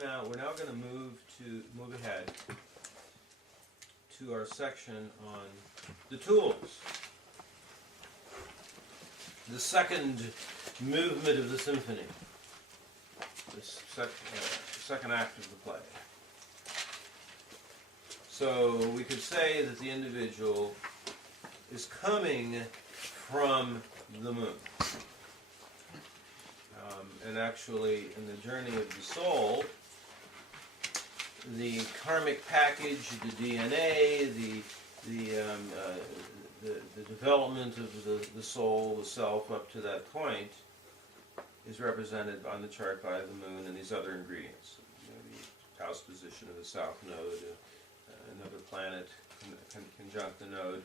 we're now going to move ahead to our section on the tools. The second movement of the symphony, the second act of the play. So we could say that the individual is coming from the moon. And actually, in the journey of the soul, the karmic package, the DNA, the development of the soul, the self, up to that point, is represented on the chart by the moon and these other ingredients. The house position of the south node, another planet conjunct the node.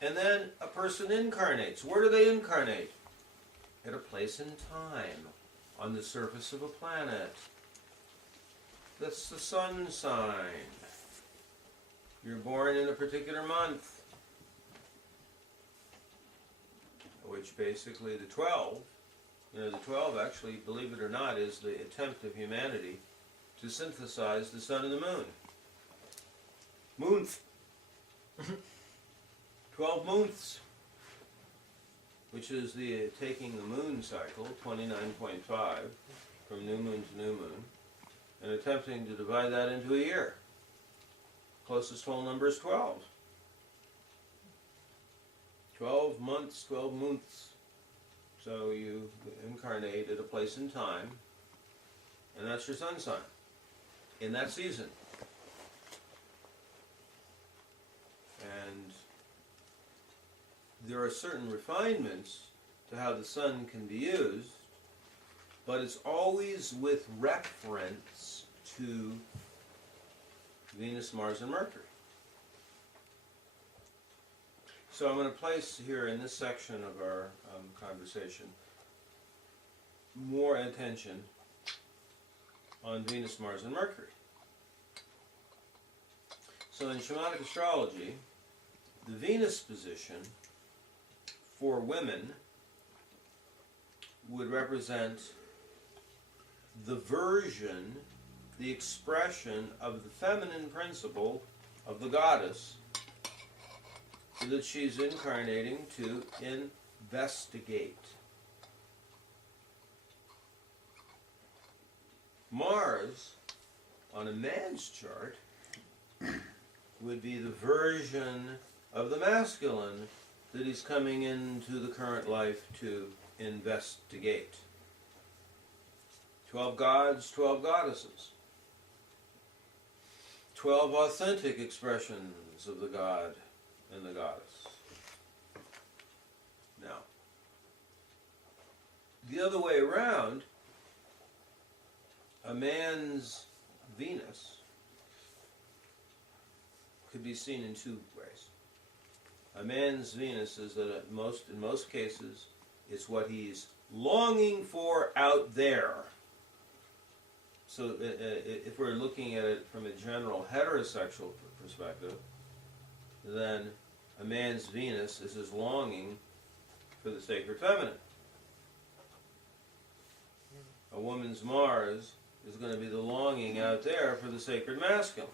And then a person incarnates. Where do they incarnate? At a place in time, on the surface of a planet. That's the sun sign. You're born in a particular month, which basically the 12, the 12 actually, believe it or not, is the attempt of humanity to synthesize the sun and the moon. Moonth. 12 months. Which is the taking the moon cycle, 29.5, from new moon to new moon, and attempting to divide that into a year. Closest whole number is 12. 12 months, 12 months. So you incarnate at a place in time, and that's your sun sign, in that season. And there are certain refinements to how the sun can be used, but it's always with reference to Venus, Mars, and Mercury. So I'm going to place here in this section of our conversation more attention on Venus, Mars, and Mercury. So in shamanic astrology, the Venus position for women would represent the version, the expression of the feminine principle of the goddess that she's incarnating to investigate. Mars, on a man's chart, would be the version of the masculine that he's coming into the current life to investigate. 12 gods, 12 goddesses. 12 authentic expressions of the god and the goddess. Now, the other way around, a man's Venus could be seen in two ways. A man's Venus is that in most cases, it's what he's longing for out there. So if we're looking at it from a general heterosexual perspective, then a man's Venus is his longing for the sacred feminine. A woman's Mars is going to be the longing out there for the sacred masculine.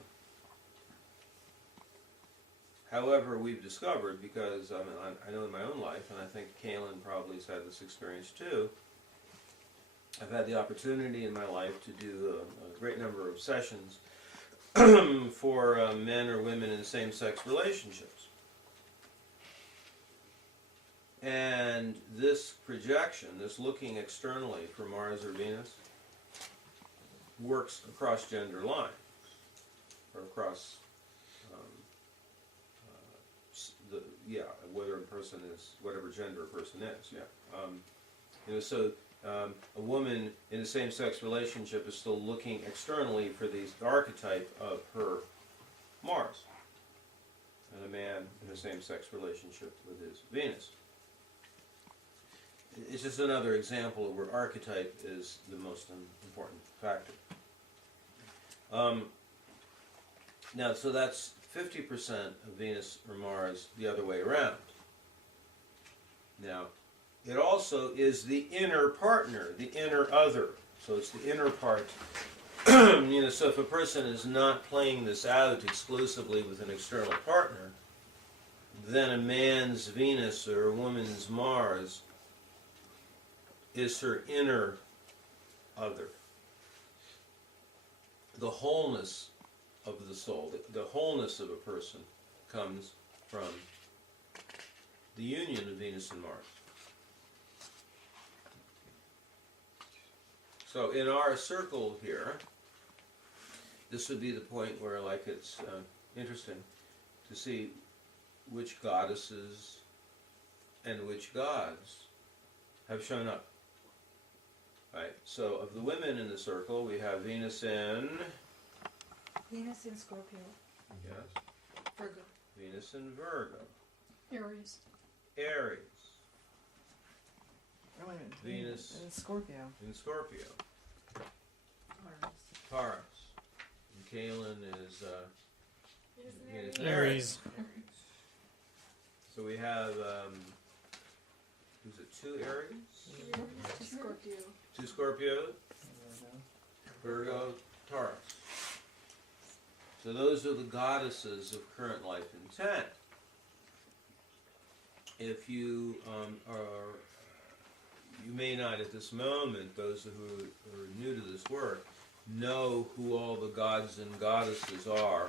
However, we've discovered, because I know in my own life, and I think Kaylin probably has had this experience too, I've had the opportunity in my life to do a great number of sessions for men or women in same-sex relationships. And this projection, this looking externally for Mars or Venus, works across gender lines, or across whether a person is, whatever gender a person is, so a woman in a same-sex relationship is still looking externally for the archetype of her Mars, and a man in a same-sex relationship with his Venus. It's just another example of where archetype is the most important factor. Now, so that's 50% of Venus or Mars the other way around. Now, it also is the inner partner, the inner other. So it's the inner part So if a person is not playing this out exclusively with an external partner, then a man's Venus or a woman's Mars is her inner other. The wholeness of the soul, the wholeness of a person comes from the union of Venus and Mars. So in our circle here, this would be the point where, like, it's interesting to see which goddesses and which gods have shown up. Right. So of the women in the circle, we have Venus in Scorpio. Yes. Virgo. Venus in Virgo. Aries. Aries. Oh, wait a minute. Venus in Scorpio. in Scorpio. Taurus. Taurus. And Kaylin is Venus in Aries. So we have who's it? 2 Aries, Scorpio. 2 Scorpio, Virgo, Taurus. So those are the goddesses of current life intent. If you you may not at this moment, those who are new to this work, know who all the gods and goddesses are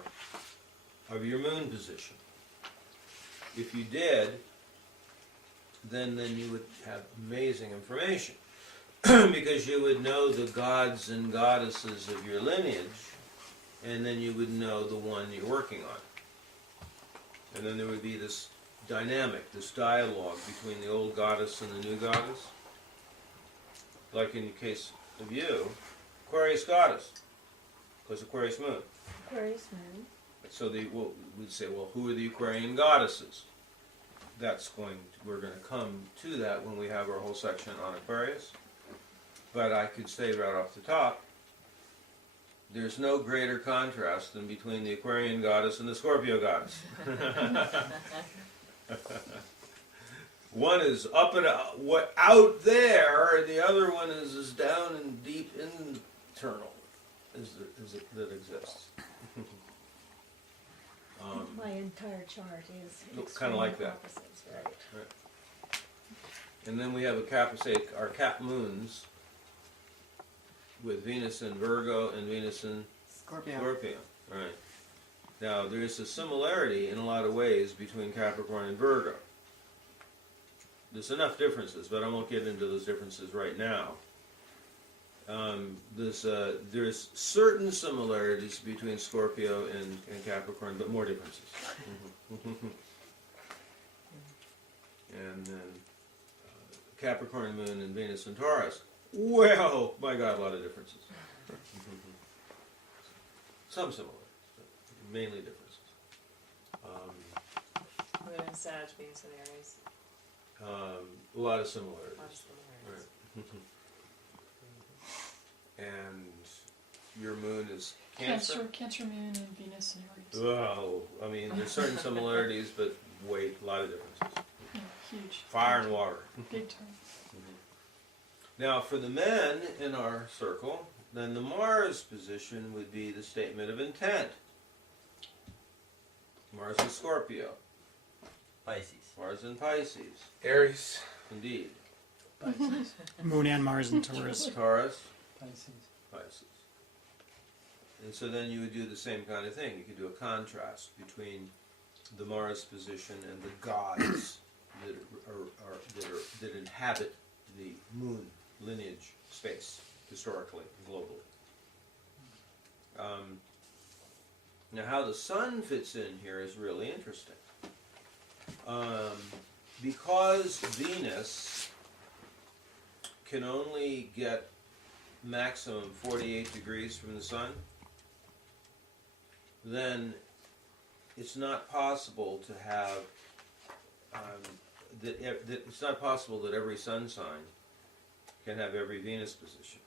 of your moon position. If you did, then you would have amazing information because you would know the gods and goddesses of your lineage, and then you would know the one you're working on. And then there would be this dynamic, this dialogue between the old goddess and the new goddess. Like in the case of you, Aquarius goddess, because Aquarius moon. Aquarius moon. So we'd say, well, who are the Aquarian goddesses? We're going to come to that when we have our whole section on Aquarius. But I could say right off the top, there's no greater contrast than between the Aquarian goddess and the Scorpio goddess. One is up and out there, and the other one is as down and deep internal that exists. My entire chart is Kind of like that. opposites, right? Right. And then we have our cap moons with Venus in Virgo and Venus in Scorpio. Scorpio. Right. Now there's a similarity in a lot of ways between Capricorn and Virgo. There's enough differences, but I won't get into those differences right now. There's certain similarities between Scorpio and Capricorn, but more differences. And then Capricorn moon and Venus and Taurus. Well, my God, a lot of differences. Some similarities, but mainly differences. Moon and Sag, Venus and Aries. A lot of similarities. Lots of similarities. Right. And your moon is Cancer? Cancer moon and Venus and Aries. Well, I mean, there's certain similarities, but a lot of differences. Yeah, huge. Fire and water. Big time. Now, for the men in our circle, then the Mars position would be the statement of intent. Mars in Scorpio. Pisces. Mars in Pisces. Aries. Indeed. Moon and Mars in Taurus. Taurus. Pisces. And so then you would do the same kind of thing. You could do a contrast between the Mars position and the gods that inhabit the moon lineage space, historically and globally. Now how the sun fits in here is really interesting. Because Venus can only get maximum 48 degrees from the sun, then it's not possible to have it's not possible that every sun sign can have every Venus position.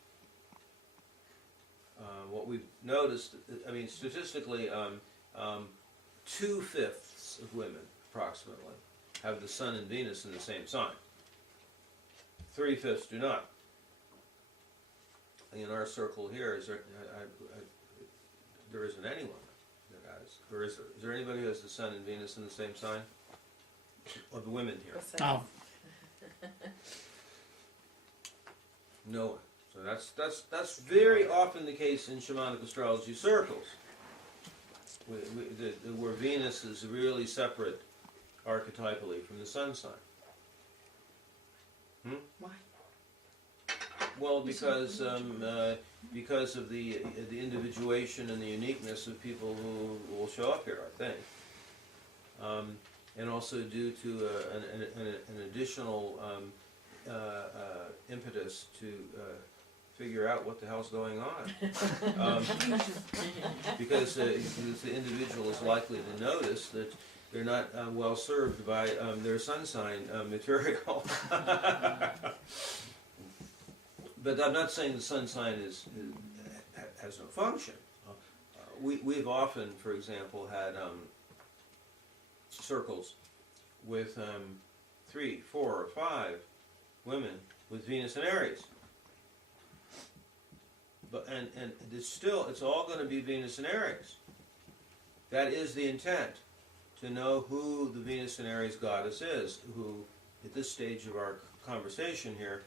What we've noticed, I mean, statistically, 2/5 of women, approximately, have the sun and Venus in the same sign. 3/5 do not. in our circle here, is there, there isn't anyone that has, or is there? Is there anybody who has the Sun and Venus in the same sign? Of the women here? What's that? Oh, No one. So that's very often the case in shamanic astrology circles, where Venus is really separate archetypally from the Sun sign. Why? Well, because of the individuation and the uniqueness of people who will show up here, I think, and also due to an additional impetus to figure out what the hell's going on, because the individual is likely to notice that they're not well served by their sun sign material. But I'm not saying the sun sign has no function. We've often, for example, had circles with 3, 4, or 5 women with Venus and Aries. But and it's all going to be Venus and Aries. That is the intent, to know who the Venus and Aries goddess is, who at this stage of our conversation here,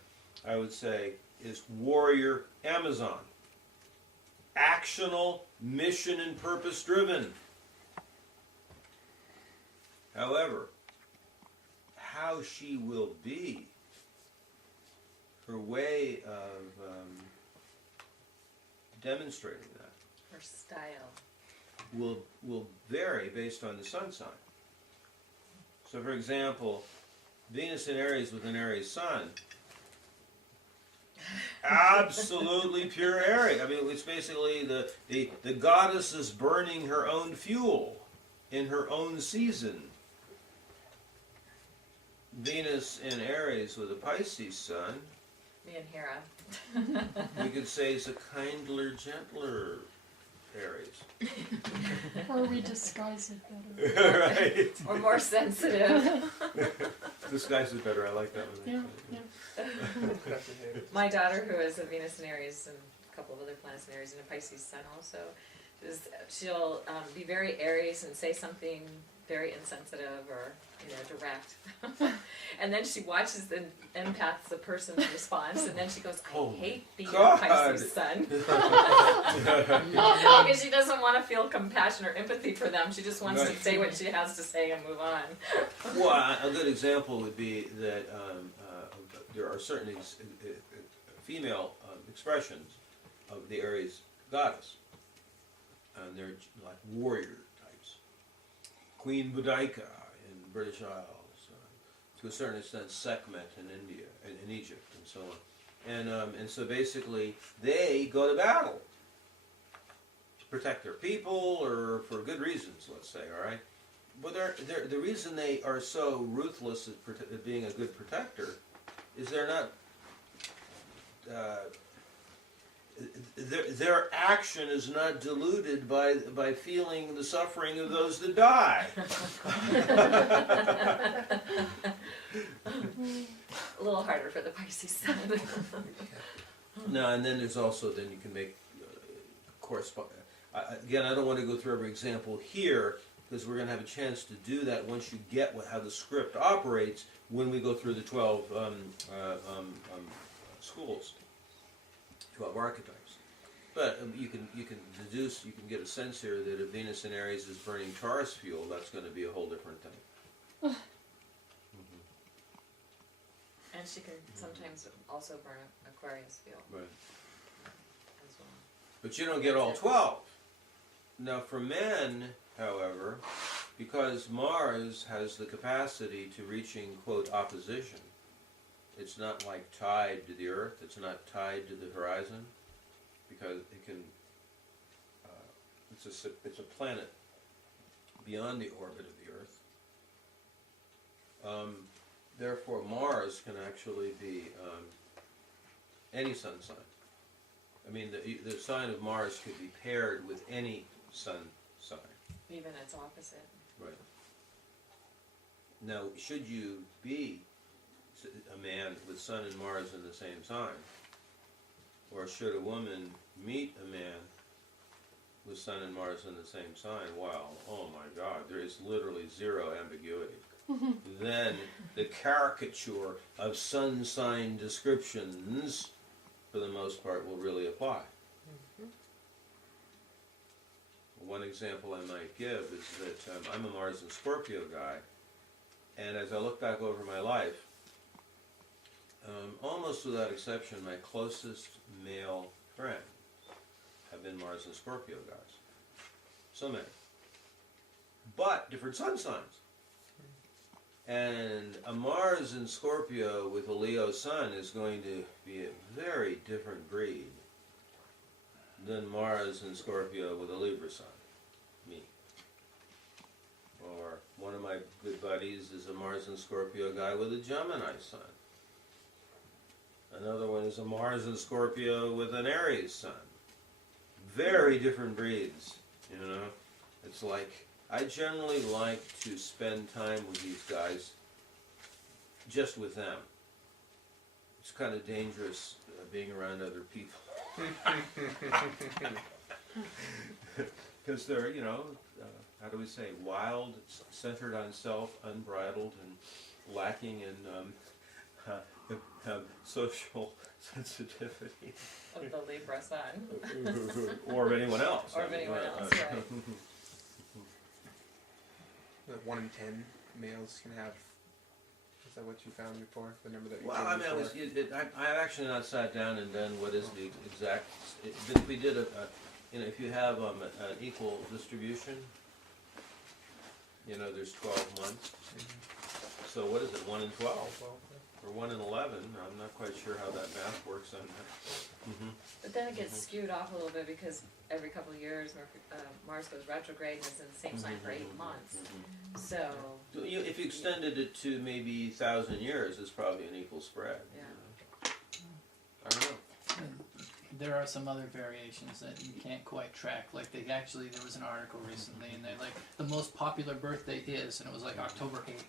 I would say, is warrior Amazon. Actional, mission and purpose driven. However, how she will be, her way of demonstrating that, Her style. will vary based on the sun sign. So, for example, Venus in Aries with an Aries sun, absolutely pure Aries. I mean, it's basically the goddess is burning her own fuel in her own season. Venus in Aries with a Pisces sun, Me and Hera. we could say is a kindler, gentler Aries. Or we disguise it better. Right. Or more sensitive. Disguise is better. I like that one. Yeah, yeah. My daughter, who is a Venus in Aries and a couple of other planets in Aries and a Pisces sun also, she'll be very Aries and say something very insensitive or direct. And then she watches the empath, the person response, and then she goes, I Oh hate being God. a Pisces sun. Because she doesn't want to feel compassion or empathy for them. She just wants to Right. say what she has to say and move on. Well, a good example would be that there are certain female expressions of the Aries goddess, and they're like warrior types. Queen Boudica in British Isles, to a certain extent Sekhmet in India, in Egypt, and so on. And so basically, they go to battle to protect their people, or for good reasons, let's say. All right. But the reason they are so ruthless at being a good protector is they're not. Their action is not diluted by feeling the suffering of those that die. A little harder for the Pisces sun. No, and then there's also, then you can make correspond. Again, I don't want to go through every example here, because we're going to have a chance to do that once you get how the script operates when we go through the 12 schools, 12 archetypes. But you can deduce, you can get a sense here that if Venus in Aries is burning Taurus fuel, that's going to be a whole different thing. And she can sometimes also burn Aquarius fuel Right. as well. But you don't get all 12. Now for men, however, because Mars has the capacity to reaching, quote, opposition, it's not like tied to the Earth, it's not tied to the horizon, because it can, it's a planet beyond the orbit of the Earth. Therefore Mars can actually be any sun sign. I mean, the sign of Mars could be paired with any sun sign. Even its opposite. Right. Now, should you be a man with Sun and Mars in the same sign, or should a woman meet a man with Sun and Mars in the same sign, well, oh my God, there is literally zero ambiguity. Then the caricature of sun sign descriptions, for the most part, will really apply. One example I might give is that I'm a Mars and Scorpio guy, and as I look back over my life, almost without exception, my closest male friends have been Mars and Scorpio guys. So many. But different sun signs. And a Mars and Scorpio with a Leo sun is going to be a very different breed than Mars and Scorpio with a Libra sun. Me. Or one of my good buddies is a Mars and Scorpio guy with a Gemini sun. Another one is a Mars and Scorpio with an Aries sun. Very different breeds, you know. It's like, I generally like to spend time with these guys just with them. It's kind of dangerous being around other people. Because they're, you know, how do we say, wild, centered on self, unbridled, and lacking in social sensitivity. Of the Libra sun. Or of anyone else. Or of anyone else, right. The 1 in 10 males can have. Is that what you found before? The number that you Well, gave I mean, before? I've actually not sat down and done what is the exact. But if we did you know, if you have an equal distribution, you know, there's 12 months. So what is it? 1 in 12 or 1 in 11? I'm not quite sure how that math works on that. But then it gets skewed off a little bit because every couple of years Mars goes retrograde and is in the same sign for 8 months. So, If you extended it to maybe 1,000 years, it's probably an equal spread. yeah. I don't know. There are some other variations that you can't quite track. Like there was an article recently, and they like the most popular birthday is, and it was like October 8th.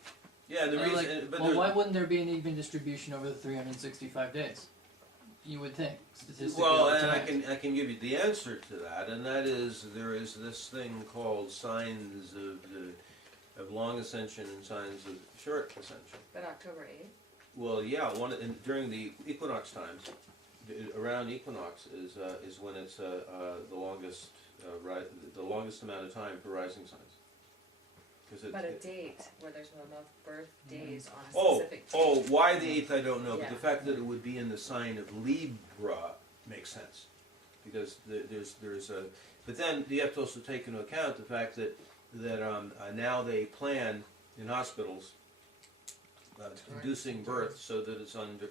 Yeah, the And reason, like, but well, there's- why wouldn't there be an even distribution over the 365 days? You would think statistically. well, over and time. I can give you the answer to that, and that is there is this thing called signs of long ascension and signs of short ascension. But October 8th? Well, yeah, during the equinox times, around equinox is when it's the longest the longest amount of time for rising signs. But a date where there's no enough birth days on a Oh, specific date. oh, why the 8th I don't know, but Yeah. the fact that it would be in the sign of Libra makes sense. Because there's a, but then you have to also take into account the fact that now they plan in hospitals inducing birth so that it's under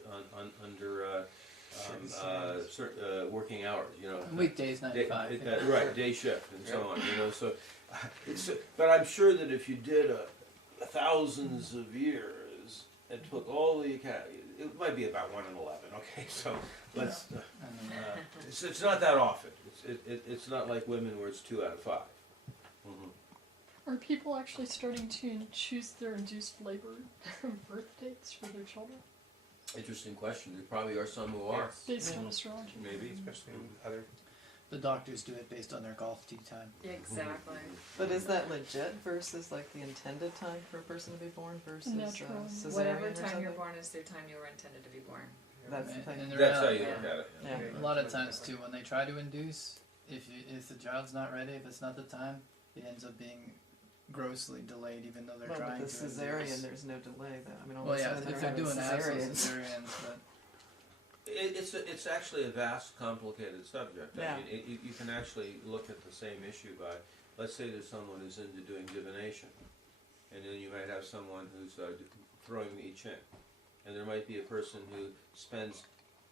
certain working hours, you know. Weekdays 95. yeah. Right, day shift and so on, you know, so, but I'm sure that if you did thousands of years and took all the it might be about 1 in 11, okay, so let's, it's not that often, it's not like women where it's 2 out of 5. Are people actually starting to choose their induced labor birth dates for their children Interesting question, there probably are some who are, based on astrology? maybe. Especially in other. The doctors do it based on their golf tee time. Exactly. But is that legit versus like the intended time for a person to be born versus Natural. cesarean Whatever or time you're something? born is the time you were intended to be born. That's the And- thing. and the That's how you reality- look at it, yeah. Yeah. A lot of times too, when they try to induce, if the child's not ready, if it's not the time, it ends up being grossly delayed, even though they're Well, trying with to the cesarean, induce. there's no delay though. I mean, all Well, of a yeah, sudden if they're they're having doing absolute cesareans. cesareans, but It's actually a vast, complicated subject. Yeah. I mean, you can actually look at the same issue by, let's say there's someone who's into doing divination, and then you might have someone who's throwing the I Ching, and there might be a person who spends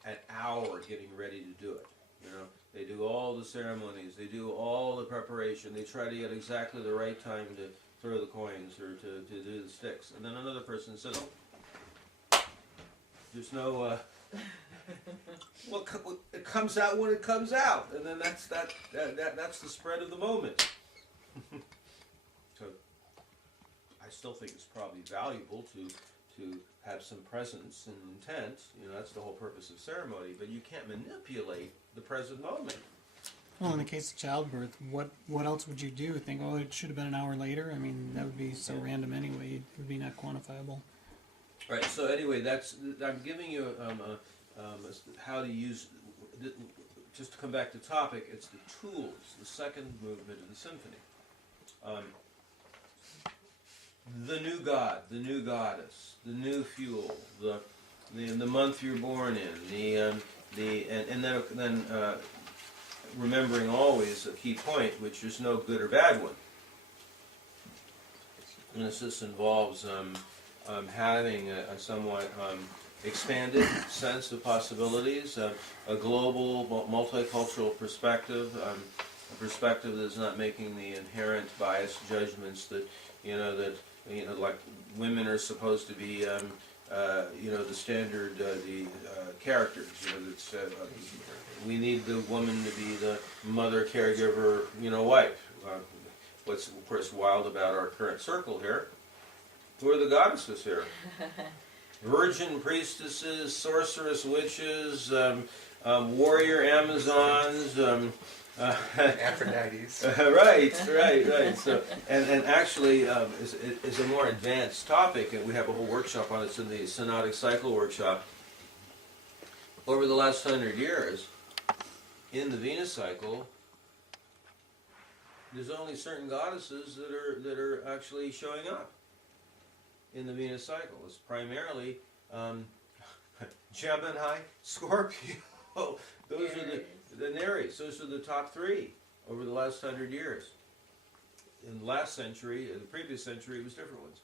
an hour getting ready to do it. You know, they do all the ceremonies, they do all the preparation, they try to get exactly the right time to throw the coins or to do the sticks, and then another person says, "Oh, there's no." Well, it comes out when it comes out, and then that's the spread of the moment. So, I still think it's probably valuable to to have some presence and intent. That's the whole purpose of ceremony. But you can't manipulate the present moment. Well, in the case of childbirth, what else would you do? Think, oh, it should have been an hour later? I mean, that would be so random anyway. It would be not quantifiable. Right. So anyway, I'm giving you how to use. Just to come back to topic, it's the tools, the second movement of the symphony. The new god, the new goddess, the new fuel, the month you're born in, and then remembering always a key point, which is no good or bad one. And this involves having a somewhat expanded sense of possibilities, a global, multicultural perspective, a perspective that is not making the inherent biased judgments that like women are supposed to be, the standard, characters. We need the woman to be the mother, caregiver, wife. What's of course wild about our current circle here? Who are the goddesses here? Virgin priestesses, sorceress witches, warrior Amazons, Aphrodites. right. So, and actually, is a more advanced topic, and we have a whole workshop on it. It's in the Synodic Cycle workshop. Over the last 100 years, in the Venus cycle, there's only certain goddesses that are actually showing up in the Venus cycle. It's primarily Gemini, Scorpio. Those are the Aries. Those are the top three over the last 100 years. In the last century, the previous century, it was different ones.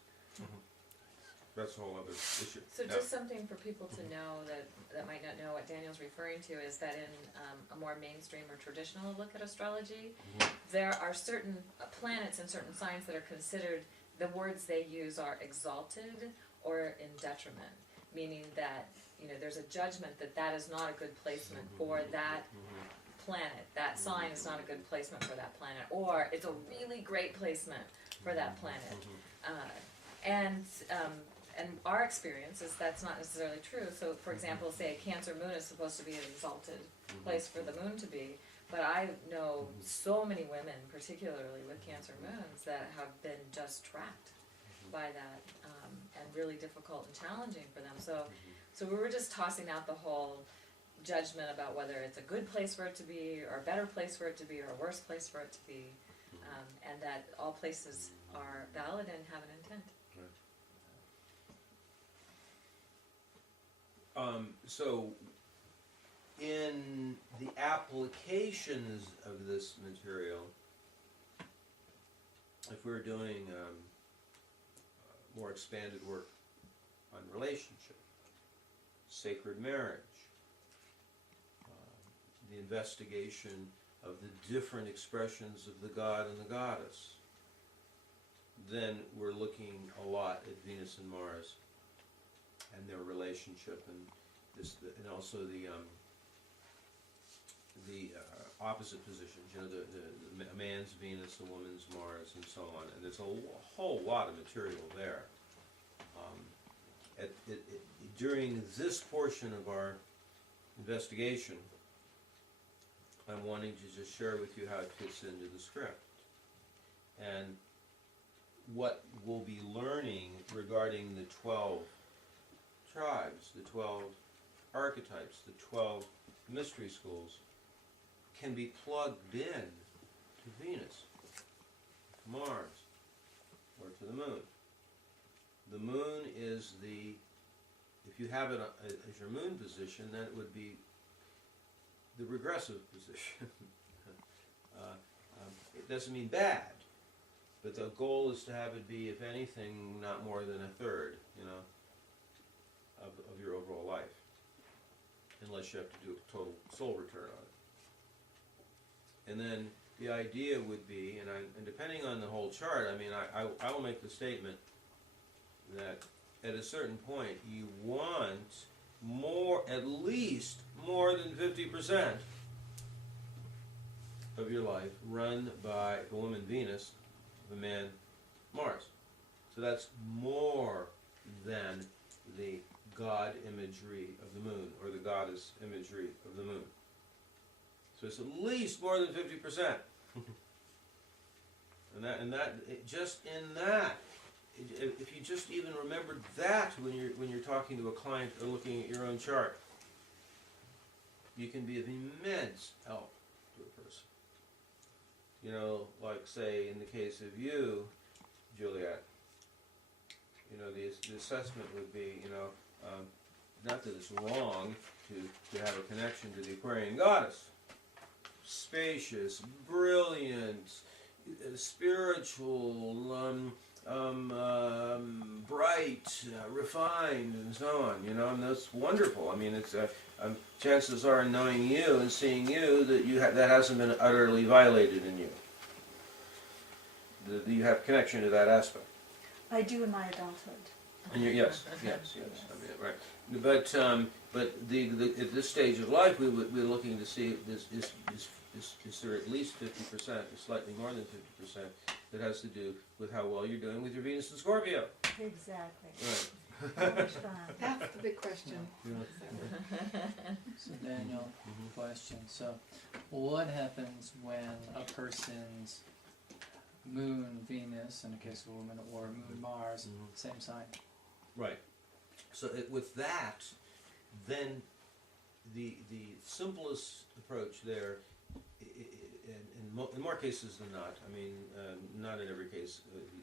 That's a whole other issue. So just something for people to know that might not know what Daniel's referring to is that in a more mainstream or traditional look at astrology, there are certain planets and certain signs that are considered, the words they use are exalted or in detriment, meaning that there's a judgment that is not a good placement for that planet. That sign is not a good placement for that planet, or it's a really great placement for that planet. And our experience is that's not necessarily true. So, for example, say a Cancer moon is supposed to be an exalted place for the moon to be, but I know so many women, particularly with Cancer moons, that have been just trapped by that, and really difficult and challenging for them. So we were just tossing out the whole judgment about whether it's a good place for it to be, or a better place for it to be, or a worse place for it to be, and that all places are valid and have an intent. So, in the applications of this material, if we're doing more expanded work on relationship, sacred marriage, the investigation of the different expressions of the god and the goddess, then we're looking a lot at Venus and Mars and their relationship, and also the opposite positions. The man's Venus, the woman's Mars, and so on. And there's a whole lot of material there. During this portion of our investigation, I'm wanting to just share with you how it fits into the script, and what we'll be learning regarding the 12 tribes, the 12 archetypes, the 12 mystery schools, can be plugged in to Venus, to Mars, or to the moon. The moon is if you have it as your moon position, then it would be the regressive position. It doesn't mean bad, but the goal is to have it be, if anything, not more than a third, of your overall life, unless you have to do a total soul return on it. And then the idea would be, and depending on the whole chart, I will make the statement that at a certain point you want at least more than 50% of your life run by the woman Venus, the man Mars. So that's more than the god imagery of the moon, or the goddess imagery of the moon. So it's at least more than 50%. Just in that, if you just even remember that when you're talking to a client or looking at your own chart, you can be of immense help to a person. You know, like say in the case of you, Juliet, you know, the assessment would be, you know, not that it's wrong to have a connection to the Aquarian goddess. Spacious, brilliant, spiritual, bright, refined, and so on. You know, and that's wonderful. I mean, it's chances are, in knowing you and seeing you, that that hasn't been utterly violated in you. That you have connection to that aspect. I do in my adulthood. And yes. I mean, right. But at this stage of life, we're looking to see is there at least 50%, or slightly more than 50%, that has to do with how well you're doing with your Venus and Scorpio. Exactly. Right. How much fun. That's the big question. So Daniel, question. So what happens when a person's moon, Venus, in the case of a woman, or moon, Mars, same sign? Right. So with that, then the simplest approach there, in more cases than not, I mean, not in every case,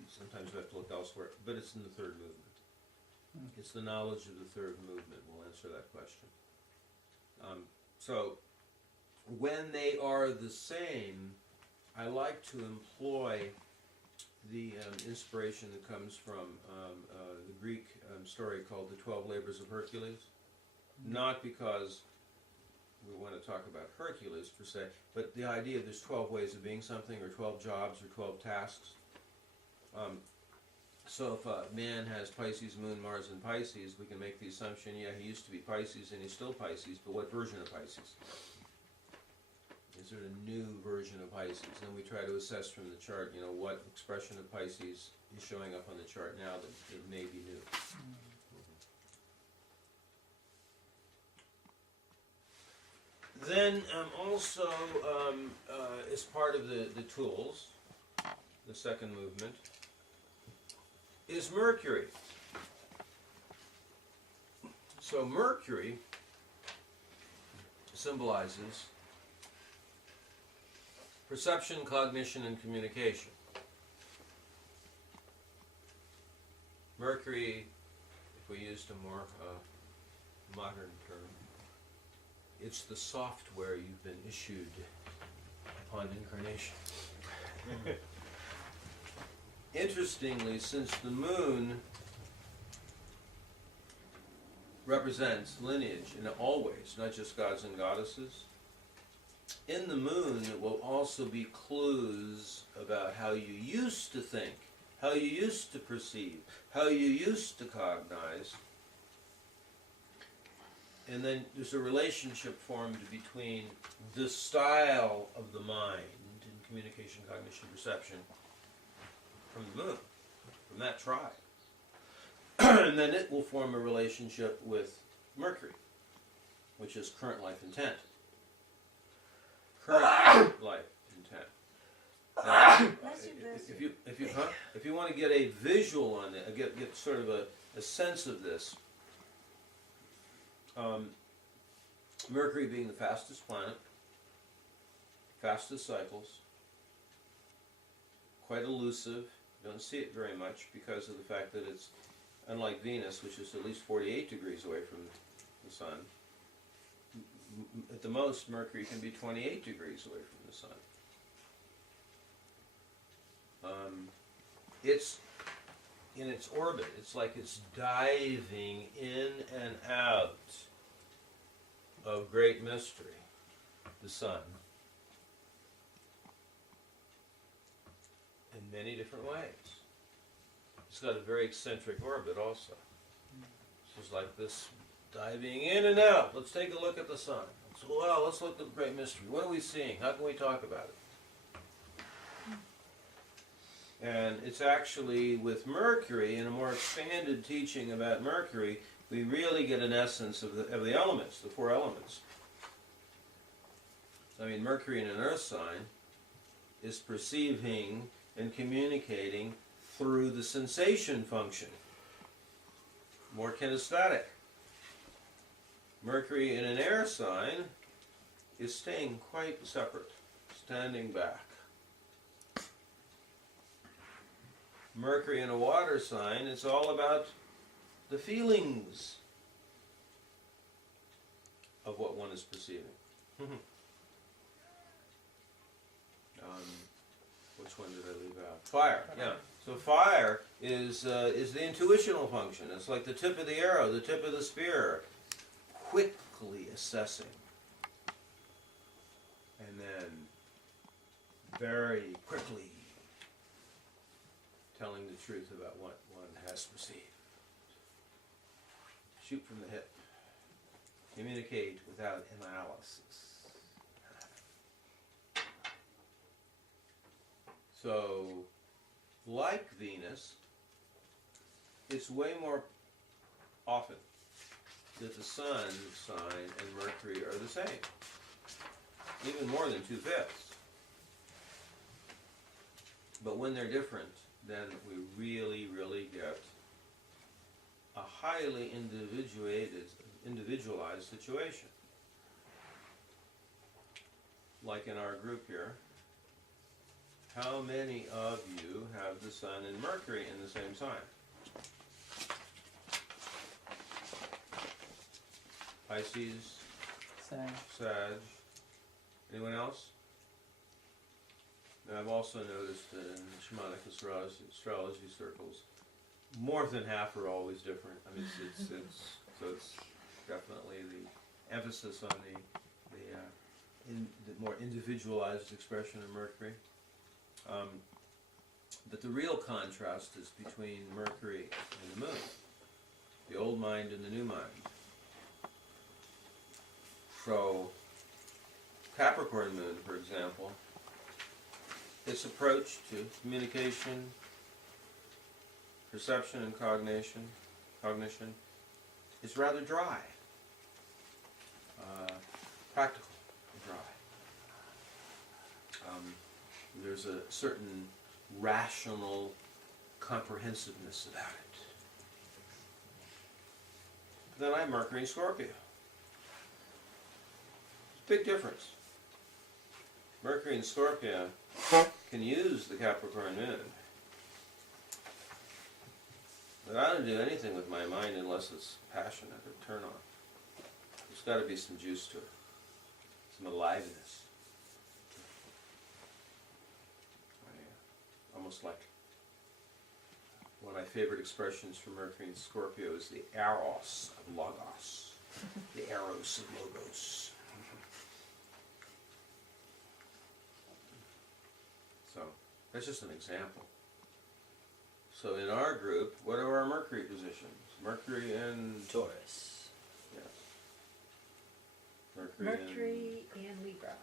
sometimes we have to look elsewhere, but it's in the third movement. It's the knowledge of the third movement will answer that question. So when they are the same, I like to employ the inspiration that comes from the Greek story called the 12 Labors of Hercules. Not because we want to talk about Hercules per se, but the idea there's 12 ways of being something, or 12 jobs, or 12 tasks. So if a man has Pisces, Moon, Mars, and Pisces, we can make the assumption, yeah, he used to be Pisces and he's still Pisces, but what version of Pisces? Is there a new version of Pisces? And we try to assess from the chart, you know, what expression of Pisces is showing up on the chart now that may be new. Then also, as part of the tools, the second movement, is Mercury. So Mercury symbolizes perception, cognition, and communication. Mercury, if we used a more modern term, it's the software you've been issued upon incarnation. Interestingly, since the moon represents lineage in all ways, not just gods and goddesses, in the moon it will also be clues about how you used to think, how you used to perceive, how you used to cognize. And then there's a relationship formed between the style of the mind in communication, cognition, perception from the moon, from that tribe. And then it will form a relationship with Mercury, which is current life intent. Current life intent. Now, if you want to get a visual on it, get sort of a sense of this, Mercury being the fastest planet, fastest cycles, quite elusive, don't see it very much because of the fact that it's, unlike Venus, which is at least 48 degrees away from the Sun, at the most Mercury can be 28 degrees away from the Sun. It's in its orbit, it's like it's diving in and out of great mystery, the Sun, in many different ways. It's got a very eccentric orbit also. It's just like this diving in and out. Let's take a look at the Sun. So, well, let's look at the great mystery. What are we seeing? How can we talk about it? And it's actually with Mercury, in a more expanded teaching about Mercury, we really get an essence of the elements, the four elements. I mean, Mercury in an earth sign is perceiving and communicating through the sensation function, more kinesthetic. Mercury in an air sign is staying quite separate, standing back. Mercury in a water sign, it's all about the feelings of what one is perceiving. Which one did I leave out? Fire, yeah. So fire is the intuitional function. It's like the tip of the arrow, the tip of the spear, quickly assessing, and then very quickly telling the truth about what one has perceived. Shoot from the hip. Communicate without analysis. So, like Venus, it's way more often that the Sun sign and Mercury are the same. Even more than 2/5. But when they're different, then we really, really get a highly individualized situation. Like in our group here, how many of you have the Sun and Mercury in the same sign? Pisces, Sag. Anyone else? And I've also noticed that in shamanic astrology circles, more than half are always different. I mean, it's definitely the emphasis on the more individualized expression of Mercury. But the real contrast is between Mercury and the Moon, the old mind and the new mind. So, Capricorn Moon, for example, its approach to communication, perception, and cognition is rather dry, practical and dry. There's a certain rational comprehensiveness about it. Then I have Mercury in Scorpio. Big difference. Mercury in Scorpio can use the Capricorn Moon. But I don't do anything with my mind unless it's passionate or turn on. There's got to be some juice to it, some aliveness. Almost like one of my favorite expressions for Mercury in Scorpio is the eros of logos, the eros of logos. So that's just an example. So in our group, what are our Mercury positions? Mercury in Taurus. Yes. Mercury and Libra.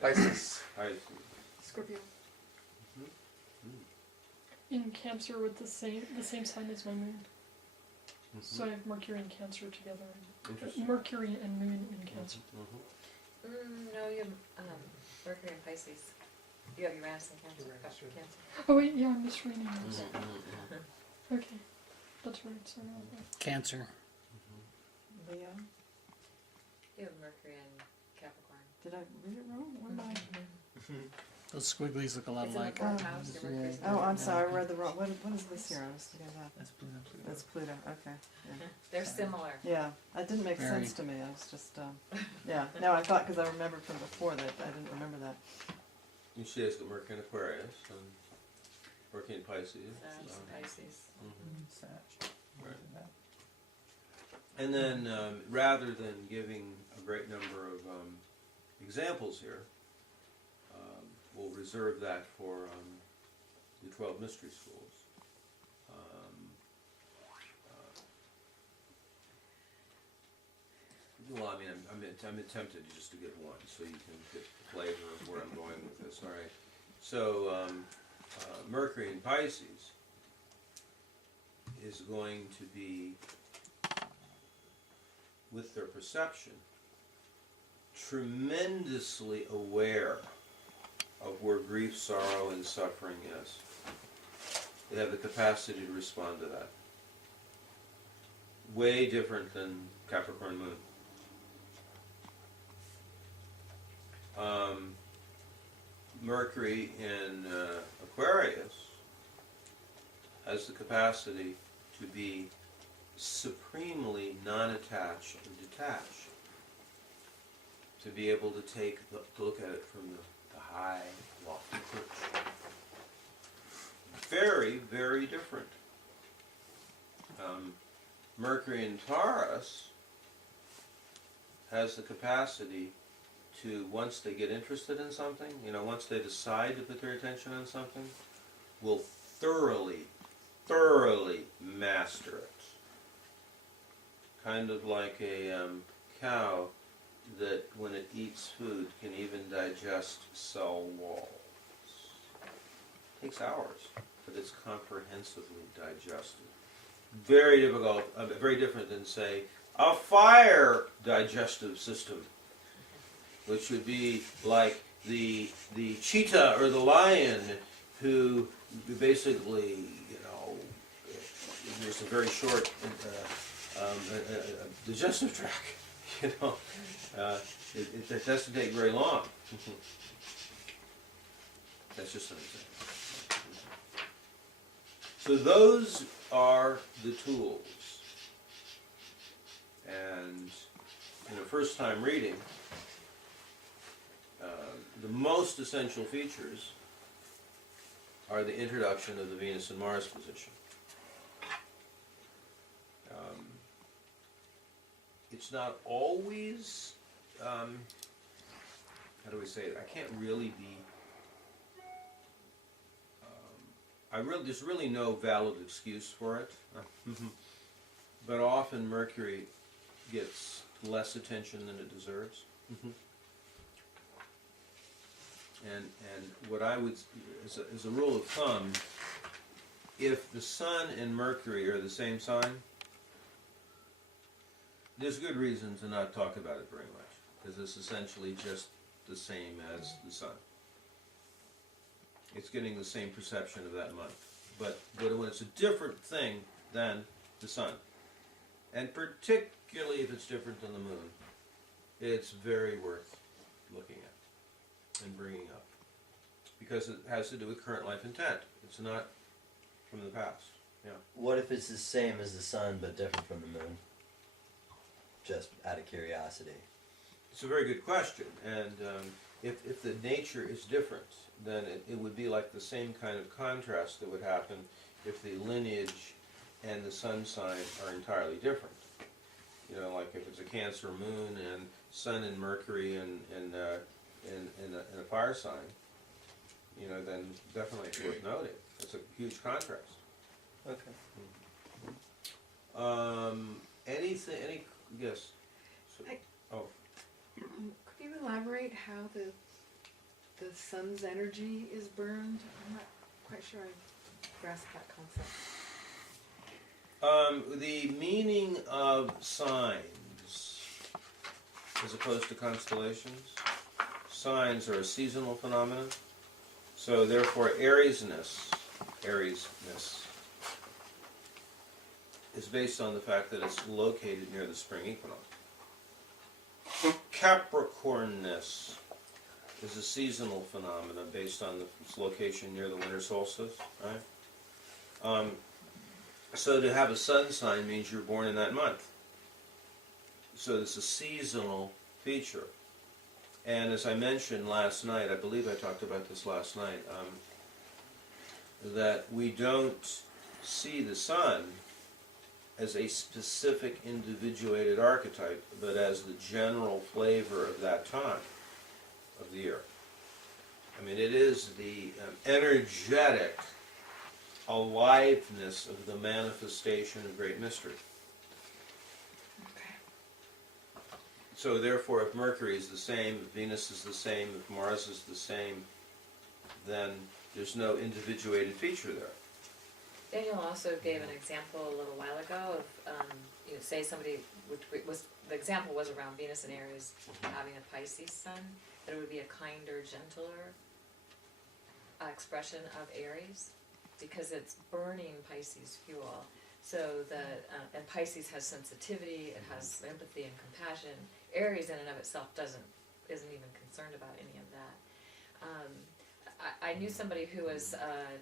Pisces. Pisces. Scorpio. In Cancer with the same sign as my moon. So I have Mercury and Cancer together. Interesting. Mercury and Moon in Cancer. No, you have Mercury and Pisces. You have Uranus and Cancer. Uranus, sure. Cancer. Oh wait, yeah, I'm misreading those. Okay, that's right. Sorry about that. Cancer. Leo? You have Mercury and Capricorn. Did I read it wrong? What am I? Those squigglies look a lot It's in the alike. fourth house. Your Mercury's in the Oh, I'm fourth sorry, I house. read the wrong. What is this here? I was thinking about. That's Pluto. That's Pluto. Okay. Yeah. They're similar. Yeah, that didn't make Very. sense to me. I was just, yeah. No, I thought because I remembered from before that I didn't remember that. And she has got Mercury in Aquarius and Mercury in Pisces. Pisces. Sag. Right. And then, rather than giving a great number of examples here, we'll reserve that for the 12 mystery schools. Well, I mean, I'm tempted just to give one, so you can get the flavor of where I'm going with this. All right. So, Mercury in Pisces is going to be with their perception, tremendously aware of where grief, sorrow, and suffering is. They have the capacity to respond to that. Way different than Capricorn Moon. Mercury in Aquarius has the capacity to be supremely non-attached and detached. To be able to to look at it from the high, lofty perch. Very, very different. Mercury in Taurus has the capacity to, once they get interested in something, once they decide to put their attention on something, will thoroughly master it. Kind of like a cow that, when it eats food, can even digest cell walls. It takes hours, but it's comprehensively digested. Very difficult, very different than, say, a fire digestive system, which would be like the cheetah or the lion, who basically, there's a very short digestive tract. It doesn't take very long. That's just an example. So those are the tools. And in a first-time reading, the most essential features are the introduction of the Venus and Mars position. It's not always, how do we say it? I can't really be, there's really no valid excuse for it. But often Mercury gets less attention than it deserves. And what I would, as a rule of thumb, if the Sun and Mercury are the same sign, there's good reason to not talk about it very much, because it's essentially just the same as the Sun. It's getting the same perception of that month. But when it's a different thing than the Sun, and particularly if it's different than the Moon, it's very worth looking at and bringing up, because it has to do with current life intent. It's not from the past. Yeah. What if it's the same as the Sun but different from the Moon? Just out of curiosity. It's a very good question, and if the nature is different, then it would be like the same kind of contrast that would happen if the lineage and the sun sign are entirely different. Like if it's a Cancer moon and Sun and Mercury and a fire sign, then definitely it's worth noting. It's a huge contrast. Okay. Any yes? Could you elaborate how the sun's energy is burned? I'm not quite sure I grasp that concept. The meaning of signs, as opposed to constellations, signs are a seasonal phenomenon. So therefore, Ariesness is based on the fact that it's located near the spring equinox. Capricornness is a seasonal phenomenon based on its location near the winter solstice, right? So to have a sun sign means you're born in that month. So it's a seasonal feature. And as I mentioned last night, I believe I talked about this last night, that we don't see the sun as a specific individuated archetype, but as the general flavor of that time of the year. I mean, it is the energetic aliveness of the manifestation of great mystery. Okay. So therefore, if Mercury is the same, if Venus is the same, if Mars is the same, then there's no individuated feature there. Daniel also gave an example a little while ago of, say somebody the example was around Venus and Aries having a Pisces sun, that it would be a kinder, gentler expression of Aries, because it's burning Pisces fuel. So and Pisces has sensitivity, it has empathy and compassion. Aries in and of itself isn't even concerned about any of that. I knew somebody who was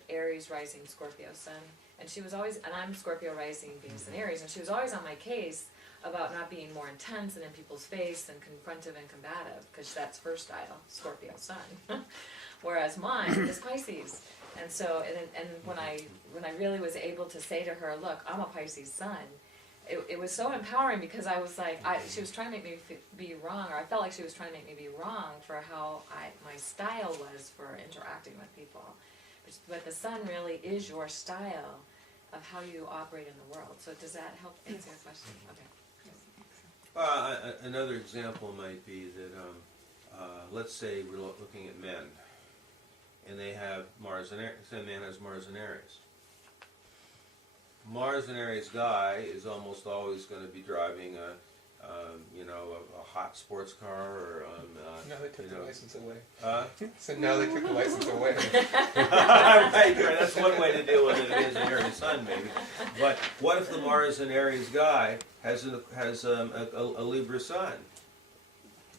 Aries rising Scorpio sun, and she was always, and I'm Scorpio rising Venus and Aries, and she was always on my case about not being more intense and in people's face and confrontive and combative, because that's her style, Scorpio sun. Whereas mine is Pisces. And so, and when I really was able to say to her, look, I'm a Pisces sun, it was so empowering, because I was like, she was trying to make me be wrong, or I felt like she was trying to make me be wrong for how my style was for interacting with people. But the sun really is your style of how you operate in the world. So does that help answer your question? Okay. Another example might be that, let's say we're looking at men, and they have Mars and Aries. Say a man has Mars and Aries. Mars and Aries guy is almost always going to be driving a hot sports car, or Now they took the license away. So now they took the license away. right, that's one way to deal with it. It is an Aries sun, maybe. But what if the Mars and Aries guy has a Libra sun?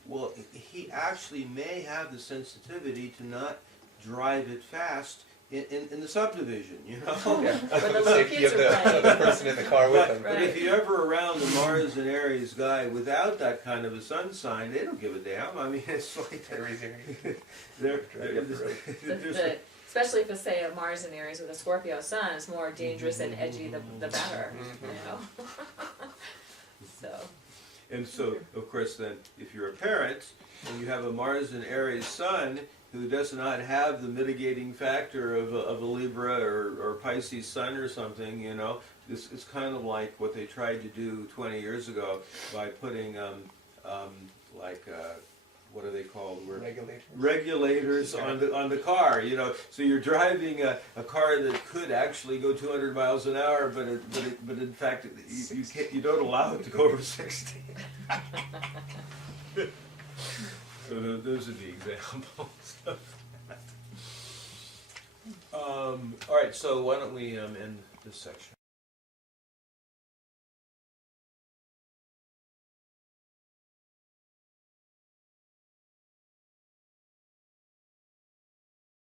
Well, he actually may have the sensitivity to not drive it fast in the subdivision, you know? Yeah. Where the little Safety kids of are the playing. person in the car with them. But if you're ever around the Mars and Aries guy without that kind of a sun sign, they don't give a damn. I mean, it's like Aries. Especially if it's, say, a Mars and Aries with a Scorpio sun, it's more dangerous and edgy, the better, you know? So. And so, of course, then, if you're a parent and you have a Mars and Aries sun who does not have the mitigating factor of a Libra or Pisces sun or something, you know, it's kind of like what they tried to do 20 years ago by putting, what are they called? Regulators on the car, you know. So you're driving a car that could actually go 200 miles an hour, but in fact you don't allow it to go over 60. So those are the examples. All right, so why don't we end this section?